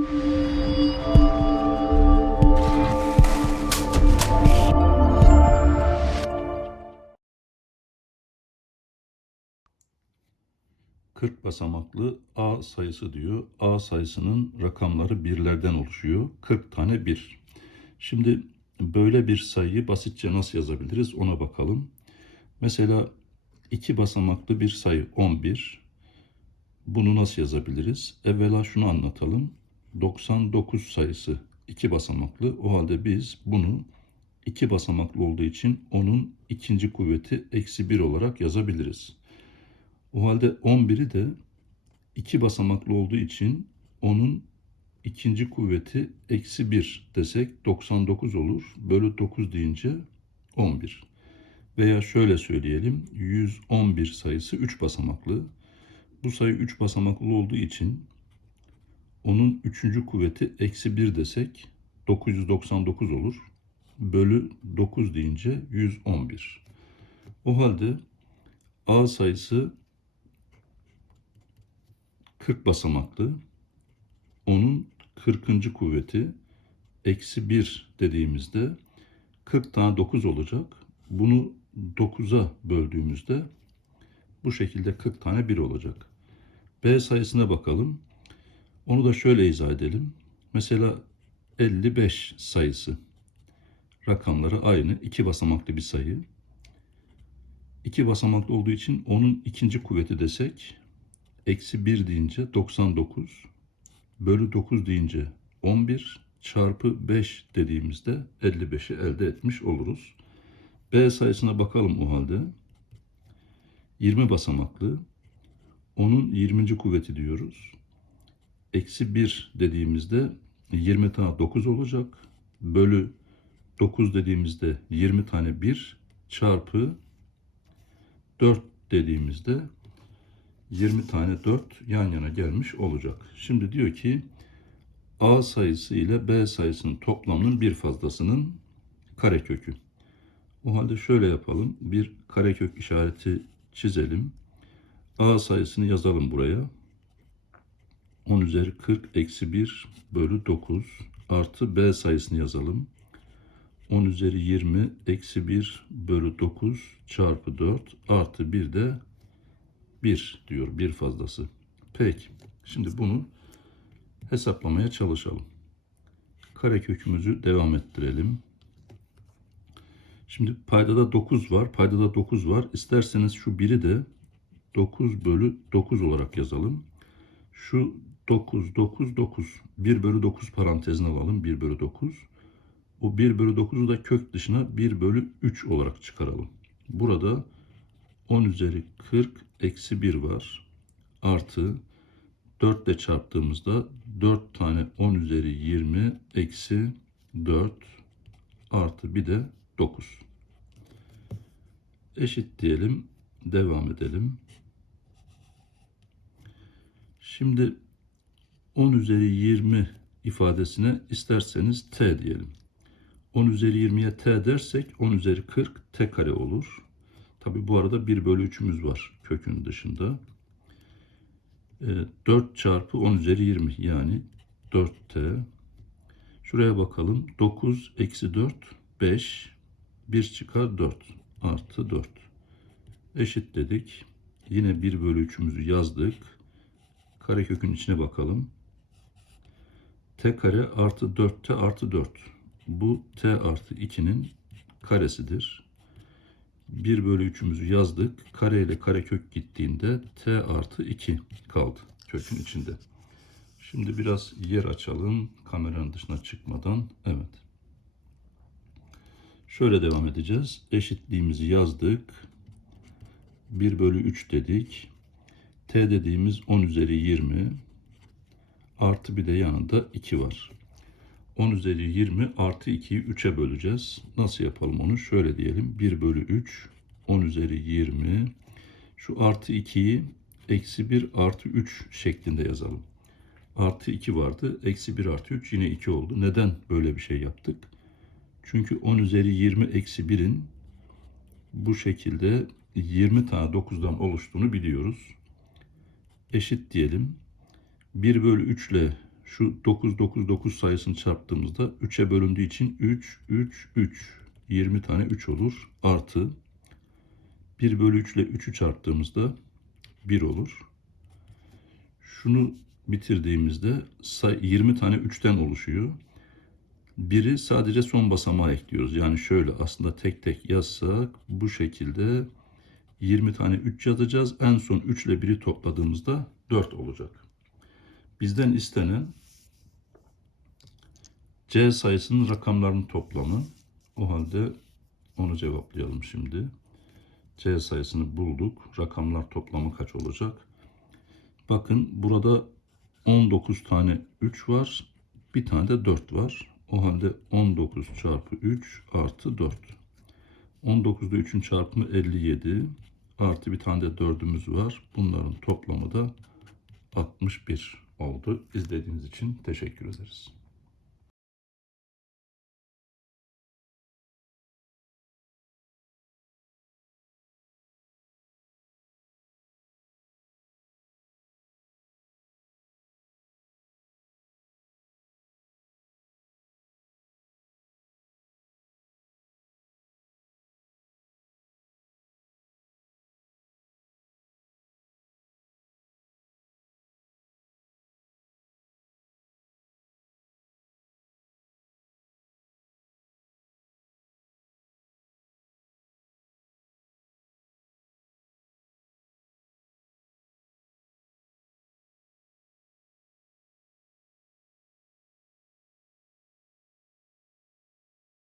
...40 basamaklı A sayısı diyor. A sayısının rakamları birlerden oluşuyor. 40 tane bir. Şimdi böyle bir sayıyı basitçe nasıl yazabiliriz ona bakalım. Mesela iki basamaklı bir sayı 11. Bunu nasıl yazabiliriz? Evvela şunu anlatalım. 99 sayısı iki basamaklı. O halde biz bunu iki basamaklı olduğu için onun ikinci kuvveti eksi 1 olarak yazabiliriz. O halde 11'i de iki basamaklı olduğu için onun ikinci kuvveti eksi 1 desek 99 olur. Bölü 9 deyince 11. Veya şöyle söyleyelim 111 sayısı 3 basamaklı. Bu sayı 3 basamaklı olduğu için onun üçüncü kuvveti eksi 1 desek 999 olur. Bölü 9 deyince 111. O halde A sayısı 40 basamaklı. Onun 40. kuvveti eksi 1 dediğimizde 40 tane 9 olacak. Bunu 9'a böldüğümüzde bu şekilde 40 tane 1 olacak. B sayısına bakalım. Onu da şöyle izah edelim. Mesela 55 sayısı. Rakamları aynı. iki basamaklı bir sayı. İki basamaklı olduğu için onun ikinci kuvveti desek eksi 1 deyince 99 bölü 9 deyince 11 çarpı 5 dediğimizde 55'i elde etmiş oluruz. B sayısına bakalım o halde. 20 basamaklı. Onun 20. kuvveti diyoruz. Eksi 1 dediğimizde 20 tane 9 olacak. Bölü 9 dediğimizde 20 tane 1 çarpı 4 dediğimizde 20 tane 4 yan yana gelmiş olacak. Şimdi diyor ki A sayısı ile B sayısının toplamının bir fazlasının karekökü. O halde şöyle yapalım. Bir karekök işareti çizelim. A sayısını yazalım buraya. 10 üzeri 40 eksi 1 bölü 9 artı B sayısını yazalım. 10 üzeri 20 eksi 1 bölü 9 çarpı 4 artı 1 de 1 diyor bir fazlası. Peki şimdi bunu hesaplamaya çalışalım. Karekökümüzü devam ettirelim. Şimdi paydada 9 var. Paydada 9 var. İsterseniz şu biri de 9 bölü 9 olarak yazalım. Şu 9, 9, 9. 1 bölü 9 parantezine alalım. 1 bölü 9. O 1 bölü 9'u da kök dışına 1 bölü 3 olarak çıkaralım. Burada 10 üzeri 40 eksi 1 var. Artı 4 ile çarptığımızda 4 tane 10 üzeri 20 eksi 4 artı bir de 9. Eşit diyelim. Devam edelim. Şimdi 10 üzeri 20 ifadesine isterseniz t diyelim. 10 üzeri 20'ye t dersek 10 üzeri 40 t kare olur. Tabi bu arada 1 bölü 3'ümüz var kökün dışında. E, 4 çarpı 10 üzeri 20 yani 4t. Şuraya bakalım. 9 eksi 4 5 1 çıkar 4 artı 4. Eşit dedik. Yine 1 bölü 3'ümüzü yazdık. Karekökün içine bakalım. t kare artı 4t artı 4. Bu t artı 2'nin karesidir. 1 bölü 3'ümüzü yazdık. Kare ile karekök gittiğinde t artı 2 kaldı kökün içinde. Şimdi biraz yer açalım kameranın dışına çıkmadan. Evet. Şöyle devam edeceğiz. Eşitliğimizi yazdık. 1 bölü 3 dedik. T dediğimiz 10 üzeri 20. Artı bir de yanında 2 var. 10 üzeri 20 artı 2'yi 3'e böleceğiz. Nasıl yapalım onu? Şöyle diyelim. 1 bölü 3 10 üzeri 20. Şu artı 2'yi eksi 1 artı 3 şeklinde yazalım. Artı 2 vardı. Eksi 1 artı 3 yine 2 oldu. Neden böyle bir şey yaptık? Çünkü 10 üzeri 20 eksi 1'in bu şekilde 20 tane 9'dan oluştuğunu biliyoruz. Eşit diyelim. 1 bölü 3 ile Şu 9, 9, 9 sayısını çarptığımızda 3'e bölündüğü için 3, 3, 3. 20 tane 3 olur. Artı 1 bölü 3 ile 3'ü çarptığımızda 1 olur. Şunu bitirdiğimizde say 20 tane 3'ten oluşuyor. Biri sadece son basamağa ekliyoruz. Yani şöyle aslında tek tek yazsak bu şekilde 20 tane 3 yazacağız. En son 3 ile 1'i topladığımızda 4 olacak. Bizden istenen C sayısının rakamlarının toplamı. O halde onu cevaplayalım şimdi. C sayısını bulduk. Rakamlar toplamı kaç olacak? Bakın burada 19 tane 3 var. Bir tane de 4 var. O halde 19 çarpı 3 artı 4. 19'da 3'ün çarpımı 57. Artı bir tane de 4'ümüz var. Bunların toplamı da 61 oldu. İzlediğiniz için teşekkür ederiz.